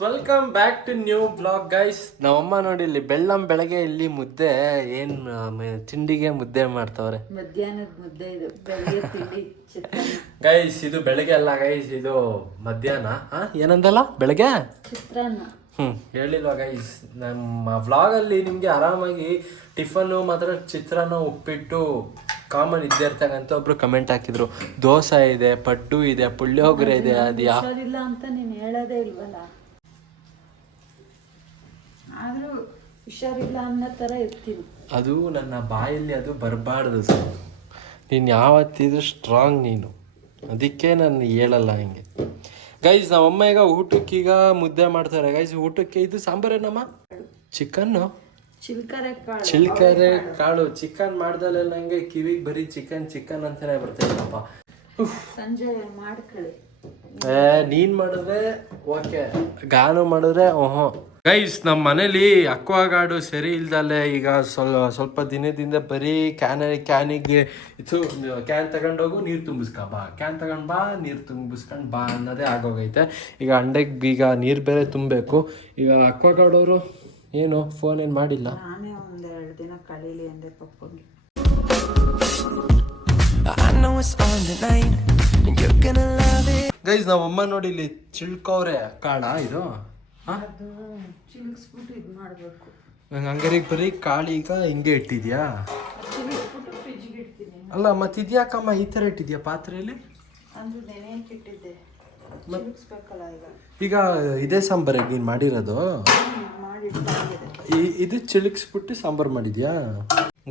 Welcome back to new blog guys ನಮ್ಮಮ್ಮ ನೋಡಿ ಇಲ್ಲಿ ಬೆಳ್ಳಂ ಬೆಳಗ್ಗೆ ಇಲ್ಲಿ ಮುದ್ದೆ ಏನ್ ಮ- ತಿಂಡಿಗೆ ಮುದ್ದೆ ಮಾಡ್ತವ್ರೆ. ಮಧ್ಯಾಹ್ನದ ಮುದ್ದೆ ಇದು ಬೆಳಗ್ಗೆ ತಿಂಡಿ ಚಿತ್ರಾನ್ನ. ಗೈಸ್ ಇದು ಬೆಳಗ್ಗೆ ಅಲ್ಲ ಗೈಸ್ ಇದು ಮಧ್ಯಾಹ್ನ ಆ, ಏನಂದಲ್ಲ ಬೆಳಗ್ಗೆ? ಚಿತ್ರಾನ್ನ. ಹ್ಮ್. ಹೇಳಿಲ್ವಾ ಗೈಸ್ ನಮ್ಮ ವ್ಲಾಗ್ ಅಲ್ಲಿ ನಿಮ್ಗೆ ಆರಾಮಾಗಿ ಟಿಫನ್ನು ಮಾತ್ರ ಚಿತ್ರಾನ್ನ ಉಪ್ಪಿಟ್ಟು ಕಾಮನ್ ಇದ್ದೇ ಇರ್ತಕ್ಕಂತ ಒಬ್ರು ಕಮೆಂಟ್ ಹಾಕಿದ್ರು ದೋಸೆ ಇದೆ ಪಡ್ಡು ಇದೆ ಪುಳಿಯೋಗರೆ ಇದೆ ಅದ್ಯಾ? ಹುಷಾರಿಲ್ಲ ಅಂತ ನೀನು ಹೇಳೋದೇ ಇಲ್ವಲ್ಲ? ಆದ್ರೂ ಹುಷಾರಿಲ್ಲ ಅನ್ನೋ ಥರ ಇರ್ತೀನಿ. ಅದು ನನ್ನ ಬಾಯಲ್ಲಿ ಅದು ಬರಬಾರ್ದು ಸರ್. ನೀನು ಯಾವತ್ತಿದ್ರು ಸ್ಟ್ರಾಂಗ್ ನೀನು. ಅದಕ್ಕೆ ನಾನು ಹೇಳಲ್ಲ ಹಿಂಗೆ. ಗೈಸ್ ನಮ್ಮಮ್ಮ ಈಗ ಊಟಕ್ಕೀಗ ಮುದ್ದೆ ಮಾಡ್ತಾರೆ. ಗೈಸ್ ಊಟಕ್ಕೆ ಇದು ಸಾಂಬಾರೇನಮ್ಮ ಚಿಕನ್ನು? ಚಿಲ್ಕರೆ ಕಾಳು. ಚಿಲ್ಕರೆ ಕಾಳು. ಚಿಕನ್ ಮಾಡ್ದಲ್ಲ ನಂಗೆ ಕಿವಿಗೆ ಬರೀ ಚಿಕನ್ ಚಿಕನ್ ಅಂತಾನೆ ಬರ್ತಾಯಿಲ್ಲಪ್ಪ ಸಂಜೆ ಮಾಡ್ಕೊಳ್ಳಿ. ಏ ನೀನು ಮಾಡಿದ್ರೆ ಓಕೆ. ಗಾನು ಮಾಡಿದ್ರೆ ಓಹೋ. ಗೈಸ್ ನಮ್ಮ ಮನೇಲಿ ಅಕ್ವಾಗಾರ್ಡು ಸರಿ ಇಲ್ದಲೆ ಈಗ ಸ್ವಲ್ಪ ಸ್ವಲ್ಪ ದಿನದಿಂದ ಬರೀ ಕ್ಯಾನ್ ಕ್ಯಾನಿಗೆ ಇದು ಕ್ಯಾನ್ ತಗೊಂಡೋಗು ನೀರು ತುಂಬಿಸ್ಕ ಬಾ. ಕ್ಯಾನ್ ತಗೊಂಡು ಬಾ ನೀರು ತುಂಬಿಸ್ಕೊಂಡು ಬಾ ಅನ್ನೋದೇ ಆಗೋಗೈತೆ. ಈಗ ಅಂಡೆಗೆ ಈಗ ನೀರು ಬೇರೆ ತುಂಬಬೇಕು. ಈಗ ಅಕ್ವಾಗಾರ್ಡ್ ಅವರು ಏನು ಫೋನ್ ಏನು ಮಾಡಿಲ್ಲ? ನಾನೇ ಒಂದೆರಡು ದಿನ ಕಳೀಲಿ ಅಂದೆ ಪಪ್ಪಂಗೆ. ಗೈಸ್ ನಾವಮ್ಮ ನೋಡಿ ಇಲ್ಲಿ ಚಿಳ್ಕವ್ರೆ ಕಾಣ ಇದು. ಅದು ಚಿಲ್ಕ್ಸ್ಬಿಟ್ಟು ಇದು ಮಾಡಬೇಕು. ನಂಗೆ ಹಂಗಾರಿಗೆ ಬರೀ ಕಾಳು ಈಗ ಹಿಂಗೆ ಇಟ್ಟಿದ್ಯಾ? ಚಿಲ್ಕ್ಸ್ಬಿಟ್ಟು ಫ್ರಿಜ್ಗೆ ಇಡ್ತೀನಿ. ಅಲ್ಲ ಮತ್ತೆ ಇದ್ಯಾಕಮ್ಮ ಈ ಥರ ಇಟ್ಟಿದ್ಯಾ ಪಾತ್ರೆಯಲ್ಲಿ ಅಂದು ನೆನೆಯಕ್ಕೆ ಇಟ್ಟಿದ್ದೆ. ಚಿಲ್ಕ್ಸ್ಬೇಕಲ್ಲ ಈಗ. ಈಗ ಇದೇ ಸಾಂಬಾರ ನೀನು ಮಾಡಿರೋದು? ಮಾಡಿ ಈ ಇದು ಚಿಳುಕ್ಸ್ಬಿಟ್ಟು ಸಾಂಬಾರು ಮಾಡಿದ್ಯಾ?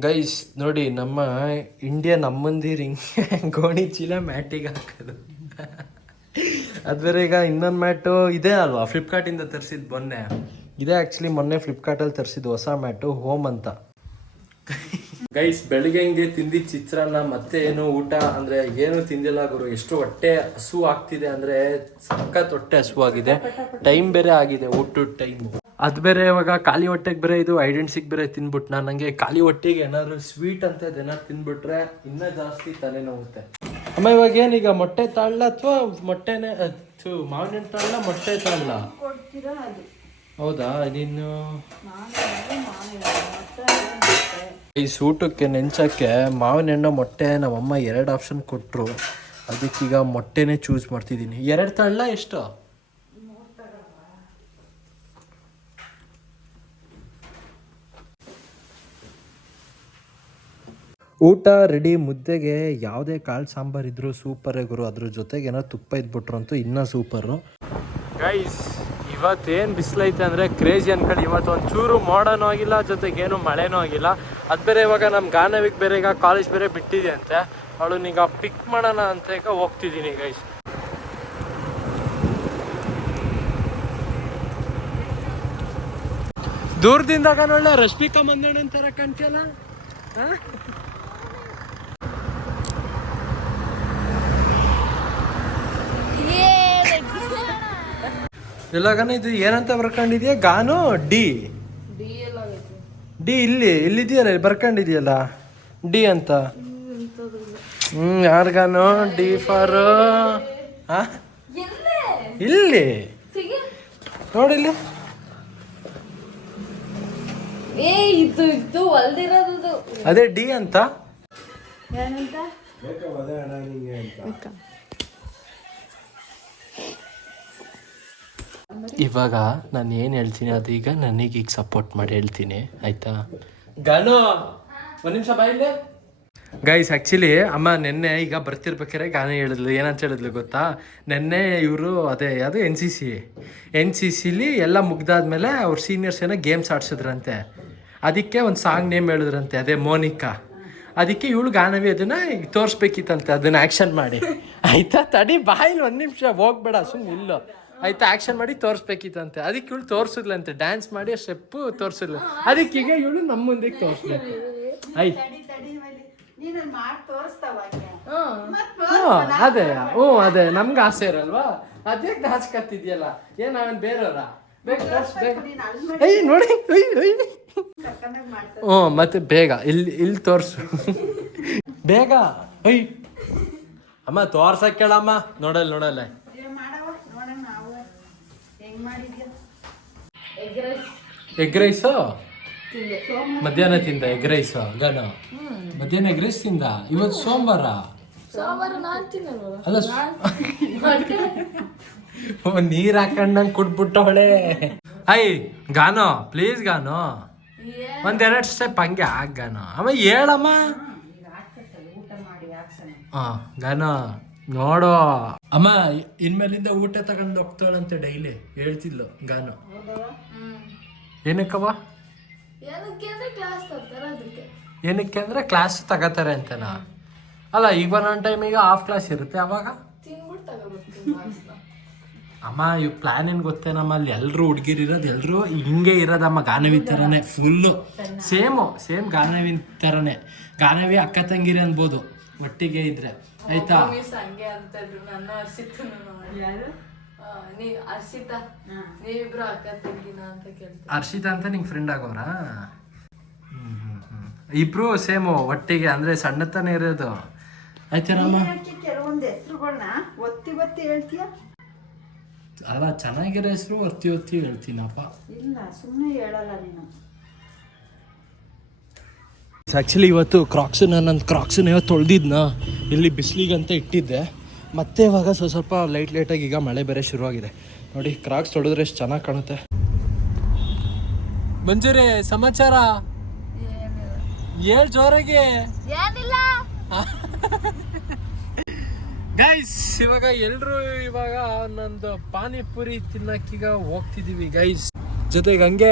ಗೈಸ್ ನೋಡಿ ನಮ್ಮ ಇಂಡಿಯನ್ ಅಮ್ಮಂದಿರು ಹಿಂಗೆ ಗೋಣಿ ಚೀಲ ಮ್ಯಾಟಿಗೆ ಹಾಕೋದು. ಅದು ಬೇರೆ ಈಗ ಇನ್ನೊಂದು ಮ್ಯಾಟು ಇದೇ ಅಲ್ವಾ? ಫ್ಲಿಪ್ಕಾರ್ಟಿಂದ ತರಿಸಿದ್ದು ಮೊನ್ನೆ. ಇದೇ ಆ್ಯಕ್ಚುಲಿ ಮೊನ್ನೆ ಫ್ಲಿಪ್ಕಾರ್ಟಲ್ಲಿ ತರಿಸಿದ್ದು ಹೊಸ ಮ್ಯಾಟು ಹೋಮ್ ಅಂತ. ಗೈಸ್ ಬೆಳಿಗ್ಗೆಂಗೆ ತಿಂದಿ ಚಿತ್ರಾನ್ನ, ಮತ್ತೆ ಏನು ಊಟ? ಅಂದ್ರೆ ಏನು ತಿಂದಿಲ್ಲ ಗುರು. ಎಷ್ಟು ಹೊಟ್ಟೆ ಹಸು ಆಗ್ತಿದೆ ಅಂದ್ರೆ ಸಖತ್ ಹೊಟ್ಟೆ ಆಗಿದೆ. ಟೈಮ್ ಬೇರೆ ಆಗಿದೆ ಊಟ ಟೈಮ್ ಅದು ಬೇರೆ ಇವಾಗ ಖಾಲಿ ಹೊಟ್ಟೆಗೆ ಬೇರೆ ಇದು ಐಡೆಂಟ್ಸಿಗೆ ಬೇರೆ ತಿನ್ಬಿಟ್ಟು ನಾನು ನನಗೆ ಖಾಲಿ ಹೊಟ್ಟೆಗೆ ಏನಾದರೂ ಸ್ವೀಟ್ ಅಂತ ಏನಾದ್ರು ತಿನ್ಬಿಟ್ರೆ ಇನ್ನೂ ಜಾಸ್ತಿ ತಲೆನೋವುತ್ತೆ. ಅಮ್ಮ ಇವಾಗ ಏನೀಗ ಮೊಟ್ಟೆ ತಾಳ್ಲ ಅಥವಾ ಮೊಟ್ಟೆನೆ ಮಾವಿನ ತಾಳ್ಲ ಮೊಟ್ಟೆ ತಾಳ್ಲ ಹೌದಾ ನೀನು? ಈ ಸೂಟಕ್ಕೆ ನೆಂಚಕ್ಕೆ ಮಾವಿನ ಹಣ್ಣು ಮೊಟ್ಟೆ ನಮ್ಮಮ್ಮ ಎರಡು ಆಪ್ಷನ್ ಕೊಟ್ಟರು ಅದಕ್ಕೀಗ ಮೊಟ್ಟೆನೇ ಚೂಸ್ ಮಾಡ್ತಿದ್ದೀನಿ. ಎರಡು ತಳ್ಳ ಎಷ್ಟು? ಊಟ ರೆಡಿ ಮುದ್ದೆಗೆ ಯಾವುದೇ ಕಾಳು ಸಾಂಬಾರು ಇದ್ರು ಸೂಪರೇ ಗುರು. ಅದ್ರ ಜೊತೆಗೆ ಏನೋ ತುಪ್ಪ ಇದ್ಬಿಟ್ರು ಅಂತೂ ಇನ್ನೂ ಸೂಪರು ಗೈಸ್ ಇವತ್ತೇನು ಬಿಸಿಲೈತೆ ಅಂದರೆ ಕ್ರೇಜಿ ಅನ್ಕೊಳ್ಳಿ. ಇವತ್ತು ಒಂದು ಚೂರು ಮೋಡನೂ ಆಗಿಲ್ಲ ಜೊತೆಗೆ ಏನು ಮಳೆನೂ ಆಗಿಲ್ಲ ಅದು ಬೇರೆ ಇವಾಗ ನಮ್ಮ ಗಾನವಿಗೆ ಬೇರೆ ಈಗ ಕಾಲೇಜ್ ಬೇರೆ ಬಿಟ್ಟಿದೆ ಅಂತೆ ಅವಳನ್ನೀಗ ಪಿಕ್ ಮಾಡೋಣ ಅಂತ ಈಗ ಹೋಗ್ತಿದ್ದೀನಿ ಗೈಸ್ ದೂರದಿಂದಾಗ ನೋಡೋಣ ರಶ್ಮಿಕಾ ಮಂದಣ್ಣ ಅಂತಾರ ಕಾಣ್ತಿಯಲ್ಲ? ಎಲ್ಲಾಗನ ಇದು ಏನಂತ ಬರ್ಕೊಂಡಿದ್ಯಾ? ಗಾನು? ಡಿ. ಡಿ ಇಲ್ಲಿ ಇಲ್ಲಿದೆಯಲ್ಲ ಇಲ್ಲಿ ಬರ್ಕೊಂಡಿದ್ಯಲ್ಲ? ಡಿ ಅಂತ. ಹ್ಮ್ ಗಾನೋ? ಡಿ ಫಾರ್ ಇಲ್ಲಿ. ನೋಡಿಲ್ಲಿ ಏ ಇದು ಇತ್ತು ಹೊಲ್ದಿರೋದು ಅದೇ ಡಿ ಅಂತ. ಇವಾಗ ನಾನು ಏನು ಹೇಳ್ತೀನಿ ಅದು ಈಗ ನನಗೆ ಈಗ ಸಪೋರ್ಟ್ ಮಾಡಿ ಹೇಳ್ತೀನಿ ಆಯ್ತಾ? ಗಾನು ಒಂದು ನಿಮಿಷ ಬಾಯಿಲೆ ಗೈಸ್ ಆ್ಯಕ್ಚುಲಿ ಅಮ್ಮ ನೆನ್ನೆ ಈಗ ಬರ್ತಿರ್ಬೇಕಾರೆ ಗಾನ ಹೇಳಿದ್ಲು. ಏನಂತ ಹೇಳಿದ್ಲು ಗೊತ್ತಾ? ನೆನ್ನೆ ಇವರು ಅದೇ ಅದು N C C N C ಸಿಲಿ ಎಲ್ಲ ಮುಗ್ದಾದ್ಮೇಲೆ ಅವ್ರ ಸೀನಿಯರ್ಸ್ ಏನೋ ಗೇಮ್ಸ್ ಆಡ್ಸಿದ್ರಂತೆ. ಅದಕ್ಕೆ ಒಂದು ಸಾಂಗ್ ನೇಮ್ ಹೇಳಿದ್ರಂತೆ ಅದೇ ಮೋನಿಕಾ. ಅದಕ್ಕೆ ಇವಳು ಗಾನವೇ ಅದನ್ನ ಈಗ ತೋರಿಸ್ಬೇಕಿತ್ತಂತೆ ಅದನ್ನ ಆ್ಯಕ್ಷನ್ ಮಾಡಿ. ಆಯ್ತಾ? ತಡಿ ಬಾಯಿಲ್ ಒಂದು ನಿಮಿಷ ಹೋಗ್ಬೇಡ ಸುಮ್ಮನೆ ಇಲ್ಲೋ. ಆಯ್ತಾ ಆಕ್ಷನ್ ಮಾಡಿ ತೋರಿಸ್ಬೇಕಿತ್ತಂತೆ. ಅದಕ್ಕೆ ಇವಳು ತೋರಿಸಿದ್ಲಂತೆ. ಡ್ಯಾನ್ಸ್ ಮಾಡಿ ಸ್ಟೆಪ್ ತೋರಿಸಿದ್ಲು. ಅದಕ್ಕೆ ಈಗ ಇವಳು ನಮ್ಮ ಮುಂದಕ್ಕೆ ತೋರಿಸ್ಬೇಕು. ಆಯ್ತು. ನೀನು ಮಾಡಿ ತೋರಿಸ್ತಾವ ಹ್ಞೂ ಅದೇ ಹ್ಞೂ ಅದೇ. ನಮ್ಗೆ ಆಸೆ ಇರಲ್ವಾ? ಅದೇ ನಾಚ್ಕತ್ತಿದ್ಯಲ್ಲ? ಏನ್ ನಾವೇನ್ ಬೇರೆಯವರ? ಬೇಗ ತೋರ್ಸ್ ಬೇಗ. ಏಯ್ ನೋಡಿ. ಹ್ಞೂ ಮತ್ತೆ ಬೇಗ. ಇಲ್ಲಿ ಇಲ್ಲಿ ತೋರಿಸು. ಬೇಗ. ಅಯ್ಯ ಅಮ್ಮ ತೋರ್ಸಕ್ಕೆ ಹೇಳಮ್ಮ ನೋಡಲ್ಲ ನೋಡಲ್ಲ ಮಾಡವ ನೋಡೋಣ ನಾವು ಏನ್ ಮಾಡಿದ್ಯಾ ಎಗ್ ರೈಸ್ ಮಧ್ಯಾಹ್ನ ತಿಂದ ಎಗ್ ರೈಸ್ ಗನ ಮಧ್ಯಾಹ್ನ ಎಗ್ ರೈಸ್ ತಿಂದ? ಇವತ್ತು ಸೋಮವಾರ? ಅಲ್ಲ ಓ ನೀರ್ ಹಾಕೊಂಡಂಗ್ ಕುಟ್ಬಿಟ್ಟವಳೆ ಐ ಗಾನೋ ಪ್ಲೀಸ್ ಗಾನೋ ಒಂದೆರಡು ಸ್ಟೆಪ್ ಹಂಗೆ ಹಾಕ್ ಗಾನೋ ಅಮ್ಮ ಹೇಳಮ್ಮ. ಹಾ ಗಾನೋ ನೋಡು. ಅಮ್ಮ ಇನ್ಮೇಲಿಂದ ಊಟ ತಗೊಂಡು ಹೋಗ್ತಾಳಂತೆ ಡೈಲಿ ಹೇಳ್ತಿದ್ಲು ಗಾನು. ಏನಕ್ಕವ ಏನಕ್ಕೆ ಅಂದ್ರೆ ಕ್ಲಾಸ್ ತರ್ತಾರೆ ಅದಕ್ಕೆ ಏನಕ್ಕೆ ಅಂದ್ರೆ ಕ್ಲಾಸ್ ತಗೋತಾರೆ ಅಂತನಾ? ಅಲ್ಲ ಈಗ ಒಂದೊಂದು ಟೈಮ್ ಈಗ ಹಾಫ್ ಕ್ಲಾಸ್ ಇರುತ್ತೆ ಅವಾಗ? ಅಮ್ಮ ಇವ್ ಪ್ಲಾನ್ ಏನ್ ಗೊತ್ತೇನಮ್ಮ? ಅಲ್ಲಿ ಎಲ್ಲರೂ ಹುಡ್ಗಿರ್ ಇರೋದು ಎಲ್ಲರೂ ಹಿಂಗೆ ಇರೋದಮ್ಮ ಗಾನವಿ ತರನೇ ಫುಲ್ಲು ಸೇಮು ಸೇಮ್ ಗಾನವಿ ತರನೇ. ಗಾನವಿ ಅಕ್ಕ ತಂಗಿರಿ ಅನ್ಬೋದು. ಒಟ್ಟಿಗೆ ಇದ್ರೆ. ಆಯ್ತಾ? ಮಿಸ್ ಹಂಗೆ ಅಂತ ಇದ್ರು ನನ್ನ ಹರ್ಷಿತನು ನೋಡಿ ಯಾರು? ಆ, ನೀ ಹರ್ಷಿತಾ ನೀವಿಬ್ರು ಅಕ್ಕ ತಂಗಿನ ಅಂತ ಕೇಳ್ತಾರೆ ಹರ್ಷಿತಾ ಅಂತ ನಿಂಗೆ ಫ್ರೆಂಡ್ ಆಗೋರಾ ಇಬ್ರು ಸೇಮು ಒಟ್ಟಿಗೆ ಅಂದ್ರೆ ಸಣ್ಣತನ ಇರೋದು. ಆಯ್ತೇನಮ್ಮ ಕೆಲವೊಂದು ಹೆಸರುಗಳನ್ನ ಒತ್ತಿ ಒತ್ತಿ ಹೇಳ್ತೀಯ? ಅಲ್ಲ ಚೆನ್ನಾಗಿರೋ ಹೆಸರು ಒತ್ತಿ ಒತ್ತಿ ಹೇಳ್ತೀನಪ್ಪ. ಇಲ್ಲ ಸುಮ್ಮನೆ ಹೇಳಲ್ಲ ನೀನು. ಆ್ಯಕ್ಚುಲಿ ಇವತ್ತು ಕ್ರಾಕ್ಸನ್ನ ನನ್ನ ಕ್ರಾಕ್ಸನ್ನ ಇವತ್ತು ತೊಳೆದಿದ್ನ. ಇಲ್ಲಿ ಬಿಸಿಲಿಗಂತ ಇಟ್ಟಿದ್ದೆ. ಮತ್ತೆ ಇವಾಗ ಸ್ವಲ್ಪ ಸ್ವಲ್ಪ ಲೈಟ್ ಲೈಟಾಗಿ ಈಗ ಮಳೆ ಬೇರೆ ಶುರುವಾಗಿದೆ. ನೋಡಿ ಕ್ರಾಕ್ಸ್ ತೊಳೆದ್ರೆ ಎಷ್ಟು ಚೆನ್ನಾಗಿ ಕಾಣುತ್ತೆ. ಮಂಜೂರಿ ಸಮಾಚಾರ? ಏಳು ಜೋರಾಗಿ? ಗೈಸ್ ಇವಾಗ ಎಲ್ರು ಇವಾಗ ನಂದು ಪಾನಿಪುರಿ ತಿನ್ನಕ್ಕೀಗ ಹೋಗ್ತಿದೀವಿ ಗೈಸ್ ಜೊತೆಗೆ ಹಂಗೆ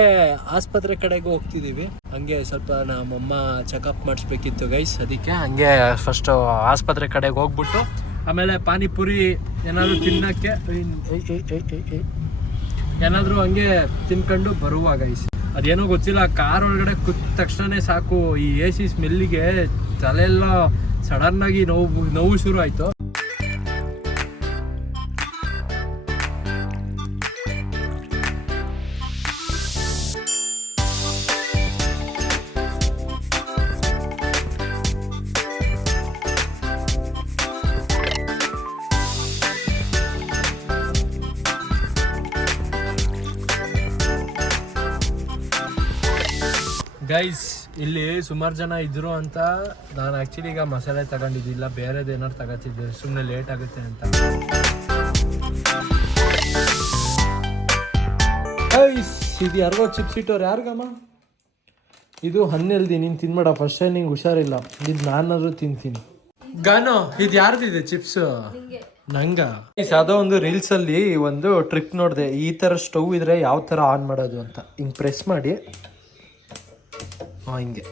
ಆಸ್ಪತ್ರೆ ಕಡೆಗೆ ಹೋಗ್ತಿದೀವಿ ಹಂಗೆ ಸ್ವಲ್ಪ ನಮ್ಮಮ್ಮ ಚೆಕಪ್ ಮಾಡಿಸ್ಬೇಕಿತ್ತು ಗೈಸ್ ಅದಕ್ಕೆ ಹಂಗೆ ಫಸ್ಟ್ ಆಸ್ಪತ್ರೆ ಕಡೆಗೆ ಹೋಗ್ಬಿಟ್ಟು, ಆಮೇಲೆ ಪಾನಿಪುರಿ ಏನಾದರೂ ತಿನ್ನಕ್ಕೆ ಏನಾದರೂ ಹಂಗೆ ತಿನ್ಕೊಂಡು ಬರುವ ಗೈಸ್ ಅದೇನೋ ಗೊತ್ತಿಲ್ಲ ಕಾರ್ ಒಳಗಡೆ ಕೂತ ತಕ್ಷಣನೇ ಸಾಕು, ಈ ಎ ಸಿ ಸ್ಮೆಲ್ಲಿಗೆ ತಲೆಯೆಲ್ಲ ಸಡನ್ ಆಗಿ ನೋವು ನೋವು ಶುರು ಆಯ್ತು. ಗೈಸ್ ಇಲ್ಲಿ ಸುಮಾರು ಜನ ಇದ್ರು ಅಂತ ನಾನು ಆ್ಯಕ್ಚುಲಿ ಈಗ ಮಸಾಲೆ ತಗೊಂಡಿದ್ದಿಲ್ಲ ಬೇರೆದು ಏನಾರು ತಗೋತಿದ್ದೆ ಸುಮ್ಮನೆ ಲೇಟ್ ಆಗುತ್ತೆ ಅಂತ. ಗೈಸ್ ಇದು ಯಾರಿಗೋ ಚಿಪ್ಸ್ ಇಟ್ಟವ್ರು ಯಾರಿಗಮ್ಮ? ಇದು ಹನ್ನೆಲ್ದಿ ನೀನು ತಿನ್ಬೇಡ ಫಸ್ಟ್ ಟೈಮ್ ನಿಂಗೆ ಹುಷಾರಿಲ್ಲ. ಇದು ನಾನಾದರೂ ತಿಂತೀನಿ. ಗಾನೋ ಇದು ಯಾರ್ದಿದೆ ಚಿಪ್ಸ್ ನಂಗ. ಯಾವುದೋ ಒಂದು ರೀಲ್ಸ್ ಅಲ್ಲಿ ಒಂದು ಟ್ರಿಕ್ ನೋಡಿದೆ ಈ ತರ ಸ್ಟವ್ ಇದ್ರೆ ಯಾವ ತರ ಆನ್ ಮಾಡೋದು ಅಂತ. ಹಿಂಗ್ ಪ್ರೆಸ್ ಮಾಡಿ. ಹಿಂಗೆ.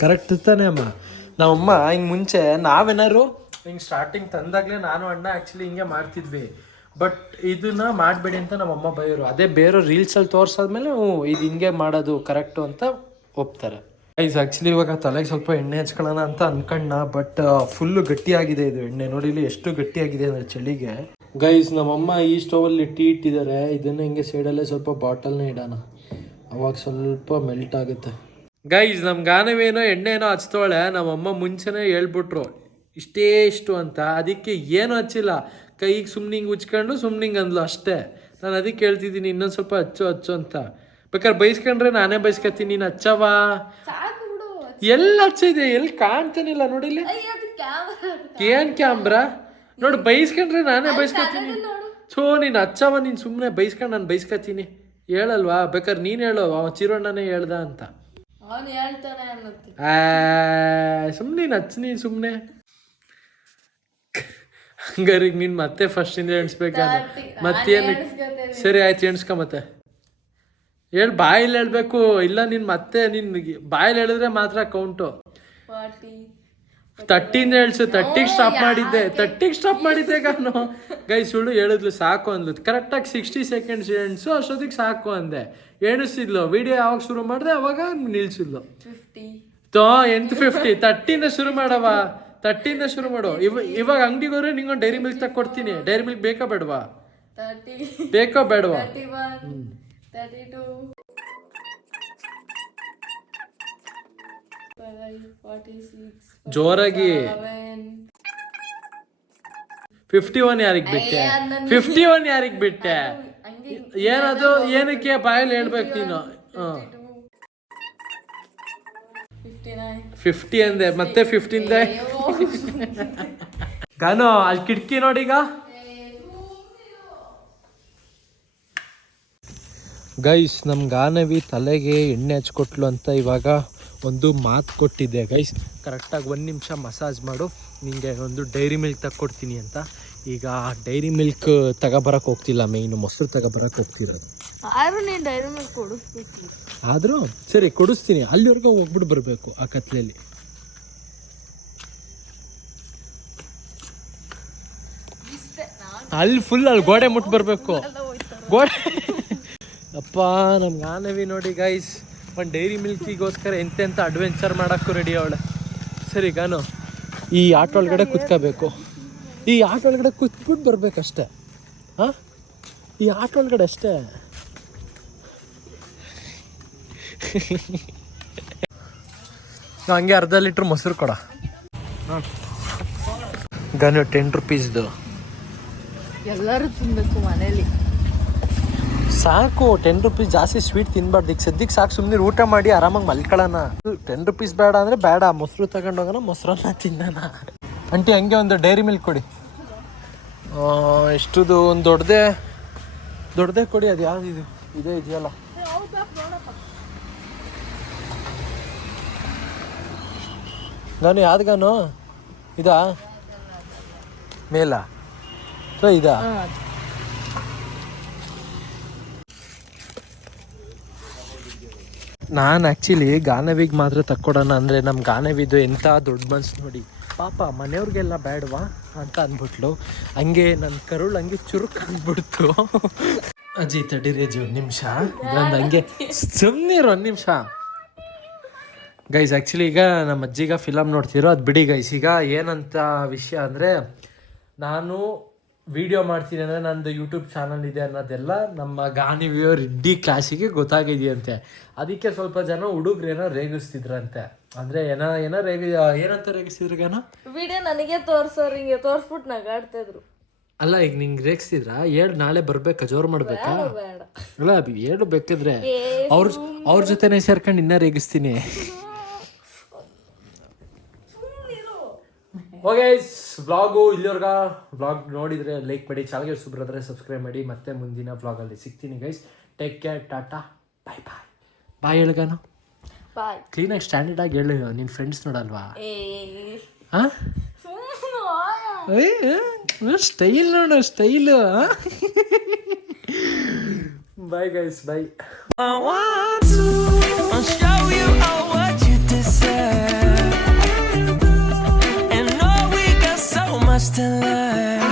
ಕರೆಕ್ಟ್ ತಾನೇ ಅಮ್ಮ. ನಮ್ಮಮ್ಮ ಹಿಂಗೆ ಮುಂಚೆ ನಾವೇನಾರು ಹಿಂಗೆ ಸ್ಟಾರ್ಟಿಂಗ್ ತಂದಾಗಲೇ ನಾನು ಅಣ್ಣ ಆ್ಯಕ್ಚುಲಿ ಹಿಂಗೆ ಮಾಡ್ತಿದ್ವಿ. ಬಟ್ ಇದನ್ನ ಮಾಡಬೇಡಿ ಅಂತ ನಮ್ಮಮ್ಮ ಬೈಯೋರು. ಅದೇ ಬೇರೆ ರೀಲ್ಸಲ್ಲಿ ತೋರಿಸಾದ್ಮೇಲೆ ಹ್ಞೂ ಇದು ಹಿಂಗೆ ಮಾಡೋದು ಕರೆಕ್ಟು ಅಂತ ಒಪ್ತಾರೆ. ಐಸ್ ಆ್ಯಕ್ಚುಲಿ ಇವಾಗ ತಲೆಗೆ ಸ್ವಲ್ಪ ಎಣ್ಣೆ ಹಚ್ಕೊಳ್ಳೋಣ ಅಂತ ಅನ್ಕಣ್ಣ ಬಟ್ ಫುಲ್ಲು ಗಟ್ಟಿಯಾಗಿದೆ ಇದು ಎಣ್ಣೆ. ನೋಡಿ ಇಲ್ಲಿ ಎಷ್ಟು ಗಟ್ಟಿಯಾಗಿದೆ ಅಂದರೆ ಚಳಿಗೆ. ಗೈಸ್ ನಮ್ಮಮ್ಮ ಈ ಸ್ಟೋವಲ್ಲಿ ಟೀ ಇಟ್ಟಿದ್ದಾರೆ. ಇದನ್ನು ಹಿಂಗೆ ಸೈಡಲ್ಲೇ ಸ್ವಲ್ಪ ಬಾಟಲ್ನೇ ಇಡೋಣ. ಅವಾಗ ಸ್ವಲ್ಪ ಮೆಲ್ಟ್ ಆಗುತ್ತೆ. ಗೈಸ್ ನಮ್ಮ ಗಾನವೇನೋ ಎಣ್ಣೆನೋ ಹಚ್ತೋಳೆ ನಮ್ಮಮ್ಮ ಮುಂಚೆನೇ ಹೇಳ್ಬಿಟ್ರು. ಇಷ್ಟೇ ಇಷ್ಟು ಅಂತ. ಅದಕ್ಕೆ ಏನು ಹಚ್ಚಿಲ್ಲ. ಕೈಗೆ ಸುಮ್ಮನೆ ಹಿಂಗೆ ಉಚ್ಕೊಂಡು ಸುಮ್ಮನೆ ಹಿಂಗೆ ಅಂದ್ಲು ಅಷ್ಟೇ. ನಾನು ಅದಕ್ಕೆ ಹೇಳ್ತಿದ್ದೀನಿ ಇನ್ನೊಂದು ಸ್ವಲ್ಪ ಹಚ್ಚು ಹಚ್ಚು ಅಂತ. ಬೇಕಾದ್ರೆ ಬೈಸ್ಕೊಂಡ್ರೆ ನಾನೇ ಬಯಸ್ಕತ್ತೀನಿ ನೀನು ಹಚ್ಚವಾ? ಎಲ್ಲಿ ಹಚ್ಚಿದೆ? ಎಲ್ಲಿ ಕಾಣ್ತಾನಿಲ್ಲ ನೋಡಿಲ್ಲ ಏನ್ ಕ್ಯಾಮ್ರಾ ನೋಡಿ ಬೈಸ್ಕೊಂಡ್ರೆ ನಾನೇ ಬೈಸ್ಕೊತೀನಿ. ಸೋ ನೀನು ಹಚ್ಚವ ನೀನು ಸುಮ್ಮನೆ ಬೈಸ್ಕೊಂಡು ನಾನು ಬೈಸ್ಕೊತೀನಿ. ಹೇಳಲ್ವಾ? ಬೇಕಾದ್ರೆ ನೀನು ಹೇಳೋ ಅವ ಚಿರೋಣ್ಣನೇ ಹೇಳ್ದ ಅಂತ. ಅವನು ಹೇಳ್ತಾನೆ ಅನ್ನತ್ತೆ ಸುಮ್ಮನೆ ನೀನು ಸುಮ್ಮನೆ ಹಂಗಾರೆ ಈಗ ನೀನು ಮತ್ತೆ ಫಸ್ಟ್ ಇಂದ ಎಣಿಸ್ಬೇಕಾ ಮತ್ತೇನು ಸರಿ ಆಯ್ತು ಎಣಿಸ್ಕೊ ಮತ್ತೆ. ಹೇಳಿ ಬಾಯಲ್ಲಿ ಹೇಳ್ಬೇಕು. ಇಲ್ಲ ನೀನು ಮತ್ತೆ ನಿನ್ ಬಾಯಲ್ಲಿ ಹೇಳಿದ್ರೆ ಮಾತ್ರ ಕೌಂಟು ಫಾರ್ಟಿ ಅಂದ್ರೆ ಹೇಳ್ಸು ತಟ್ಟಿಗೆ ಸ್ಟಾಪ್ ಮಾಡಿದ್ದೆ ತಟ್ಟಿಗೆ ಸ್ಟಾಪ್ ಮಾಡಿದ್ದೆ ಗಾನು ಗೈ ಸುಳ್ಳು ಹೇಳಿದ್ಲು ಸಾಕು ಅಂದ್ಲು. ಕರೆಕ್ಟಾಗಿ ಸಿಕ್ಸ್ಟಿ ಸೆಕೆಂಡ್ಸ್ ಎಣ್ಸು ಅಷ್ಟೊತ್ತಿಗೆ ಸಾಕು ಅಂದೆ. ಎಣಿಸಿದ್ಲು ವಿಡಿಯೋ ಯಾವಾಗ ಶುರು ಮಾಡಿದೆ ಅವಾಗ ನಿಲ್ಸಿದ್ಲು. ತೋ ಎಂಟು ಫಿಫ್ಟಿ ತಟ್ಟಿಂದ ಶುರು ಮಾಡವ ತಟ್ಟಿಂದ ಶುರು ಮಾಡು. ಇವ ಇವಾಗ ಅಂಗಡಿಗೆ ಹೋದ್ರೆ ನಿಂಗೊಂದು ಡೈರಿ ಮಿಲ್ಕ್ ತಕ್ಕೊಡ್ತೀನಿ ಡೈರಿ ಮಿಲ್ಕ್ ಬೇಕಾ ಬೇಡವಾ? ಬೇಕೋ ಬೇಡವಾ? ಜೋರಾಗಿ. ಫಿಫ್ಟಿ ಒನ್ ಯಾರಿಗೆ ಬಿಟ್ಟೆ? ಫಿಫ್ಟಿ ಒನ್ ಯಾರಿಗೆ ಬಿಟ್ಟೆ? ಏನದು? ಏನಕ್ಕೆ ಬಾಯಲ್ಲಿ ಹೇಳ್ಬೇಕು ನೀನು? ಫಿಫ್ಟಿ ಅಂದೆ ಮತ್ತೆ ಫಿಫ್ಟಿನ್ ಗಾನು ಅಲ್ಲಿ ಕಿಟಕಿ ನೋಡಿಗ? ಗೈಸ್ ನಮ್ಮ ಗಾನವಿ ತಲೆಗೆ ಎಣ್ಣೆ ಹಚ್ಕೊಟ್ಲು ಅಂತ ಇವಾಗ. ಒಂದು ಮಾತು ಕೊಟ್ಟಿದ್ದೆ ಗೈಸ್ ಕರೆಕ್ಟಾಗಿ ಒಂದು ನಿಮಿಷ ಮಸಾಜ್ ಮಾಡು. ನಿಮಗೆ ಒಂದು ಡೈರಿ ಮಿಲ್ಕ್ ತಗೊಡ್ತೀನಿ ಅಂತ. ಈಗ ಡೈರಿ ಮಿಲ್ಕ್ ತಗೊಬರಕ್ಕೆ ಹೋಗ್ತಿಲ್ಲ ಮೇಯ್ನು ಮೊಸರು ತಗೊಬರಕ್ಕೆ ಹೋಗ್ತಿರೋದು. ಆದ್ರೂ ನೀನ್ ಡೈರಿ ಮಿಲ್ಕ್ ಆದರೂ ಸರಿ ಕೊಡಿಸ್ತೀನಿ. ಅಲ್ಲಿವರೆಗೂ ಹೋಗ್ಬಿಟ್ಟು ಬರಬೇಕು ಆ ಕತ್ಲೆಯಲ್ಲಿ ಅಲ್ಲಿ ಫುಲ್ ಅಲ್ಲಿ ಗೋಡೆ ಮುಟ್ಟು ಬರಬೇಕು. ಗೋಡೆ ಅಪ್ಪ ನಮ್ಗೆ ಆನವಿ ನೋಡಿ ಗೈಸ್ ಒಂದು ಡೈರಿ ಮಿಲ್ಕಿಗೋಸ್ಕರ ಎಂತೆಂಥ ಅಡ್ವೆಂಚರ್ ಮಾಡೋಕ್ಕೂ ರೆಡಿ ಅವಳೆ. ಸರಿ, ಗಾನು, ಈ ಆಟೋ ಒಳಗಡೆ ಕುತ್ಕೋಬೇಕು. ಈ ಆಟೋ ಒಳಗಡೆ ಕುತ್ಬಿಟ್ಟು ಬರಬೇಕಷ್ಟೆ. ಹಾಂ? ಈ ಆಟೋ ಒಳಗಡೆ ಅಷ್ಟೇ. ಹಂಗೆ ಅರ್ಧ ಲೀಟ್ರ್ ಮೊಸರು ಕೊಡ. ಗನು ಟೆನ್ ರುಪೀಸ್ದು ಎಲ್ಲರೂ ತಿನ್ನಬೇಕು ಮನೇಲಿ. ಸಾಕು ಟೆನ್ ರುಪೀಸ್ ಜಾಸ್ತಿ ಸ್ವೀಟ್ ತಿನ್ಬಾರ್ದು. ಈಗ ಸದ್ಯಕ್ಕೆ ಸಾಕು ಸುಮ್ಮನೆ ಊಟ ಮಾಡಿ ಆರಾಮಾಗಿ ಮಲ್ಕೊಳ್ಳೋಣ. ಟೆನ್ ರುಪೀಸ್ ಬೇಡ ಅಂದರೆ ಬೇಡ, ಮೊಸರು ತಗೊಂಡೋಗೋಣ ಮೊಸರನ್ನ ತಿನ್ನೋಣ. ಅಂಟಿ ಹಂಗೆ ಒಂದು ಡೈರಿ ಮಿಲ್ಕ್ ಕೊಡಿ. ಎಷ್ಟುದು ಒಂದು ದೊಡ್ಡದೇ ದೊಡ್ಡದೇ ಕೊಡಿ, ಅದು ಯಾವ್ದು ಇದು? ಇದೇ ಇದೆಯಲ್ಲ. ನಾನು ಯಾವ್ದಾನು ಇದಾ? ಮೇಲಾ? ಸೊ ಇದಾ? ನಾನು ಆ್ಯಕ್ಚುಲಿ ಗಾನವಿಗೆ ಮಾತ್ರ ತಕ್ಕೊಡೋಣ ಅಂದರೆ ನಮ್ಮ ಗಾನವಿದು ಎಂಥ ದೊಡ್ಡ ಮನ್ಸು ನೋಡಿ. ಪಾಪ ಮನೆಯವ್ರಿಗೆಲ್ಲ ಬೇಡವಾ ಅಂತ ಅಂದ್ಬಿಟ್ಲು. ಹಂಗೆ ನನ್ನ ಕರುಳು ಹಂಗೆ ಚುರುಕು ಅಂದ್ಬಿಡ್ತು. ಅಜ್ಜಿ ತಡೀರೇಜಿ ಒಂದು ನಿಮಿಷ. ಒಂದು ಹಂಗೆ ಸುಮ್ಮನಿರು ಒಂದು ನಿಮಿಷ. ಗೈಸ್ ಆ್ಯಕ್ಚುಲಿ ಈಗ ನಮ್ಮ ಅಜ್ಜಿಗ ಫಿಲಮ್ ನೋಡ್ತಿರೋ ಅದು ಬಿಡಿ ಗೈಸ್ ಈಗ ಏನಂತ ವಿಷಯ ಅಂದರೆ ನಾನು ವಿಡಿಯೋ ಮಾಡ್ತೀನಿ ಅಂದರೆ ನಂದು ಯೂಟ್ಯೂಬ್ ಚಾನಲ್ ಇದೆ ಅನ್ನೋದೆಲ್ಲ ನಮ್ಮ ಗಾನಿವಿಯೋ ರೆಡ್ಡಿ ಕ್ಲಾಸಿಗೆ ಗೊತ್ತಾಗಿದೆಯಂತೆ. ಅದಕ್ಕೆ ಸ್ವಲ್ಪ ಜನ ಹುಡುಗ್ರೇನೋ ರೇಗಿಸ್ತಿದ್ರಂತೆ. ಅಂದ್ರೆ ಏನೋ ಏನೋ ರೇಗಿ ಏನಂತ ರೇಗಿಸ್ತಿದ್ರು ಗಾನ? ವಿಡಿಯೋ ನನಗೆ ತೋರ್ಸೋರು ಹಿಂಗೆ ತೋರ್ಸ್ಬಿಟ್ಟು ನಗಾಡ್ತಿದ್ರು. ಅಲ್ಲ ಈಗ ನಿಂಗೆ ರೇಗಿಸಿದ್ರ ಹೇಳು ನಾಳೆ ಬರ್ಬೇಕಾ? ಜೋರು ಮಾಡ್ಬೇಕಾ? ಬೇಡ ಅಲ್ಲ ಅದು ಹೇಳು ಬೇಕಿದ್ರೆ ಅವ್ರ ಅವ್ರ ಜೊತೆನೆ ಸೇರ್ಕೊಂಡು ಇನ್ನೂ ರೇಗಿಸ್ತೀನಿ. ಓಕೆ ವ್ಲಾಗು ಇಲ್ಲಿವರ್ಗ ವ್ಲಾಗ್ ನೋಡಿದರೆ ಲೈಕ್ ಮಾಡಿ ಚಾನಲ್ಗೆ ಸುಬ್ರದ್ರೆ ಸಬ್ಸ್ಕ್ರೈಬ್ ಮಾಡಿ ಮತ್ತೆ ಮುಂದಿನ ವ್ಲಾಗಲ್ಲಿ ಸಿಗ್ತೀನಿ guys take care tata bye bye bye ಹೇಳ್ಗಾನು bye ಕ್ಲೀನಾಗಿ ಸ್ಟ್ಯಾಂಡರ್ಡ್ ಆಗಿ ಹೇಳು ನಿನ್ನ ಫ್ರೆಂಡ್ಸ್ ನೋಡಲ್ವಾ? ಏ ಹಾಂ ಸ್ಟೈಲ್ ನೋಡು style bye guys bye much to learn.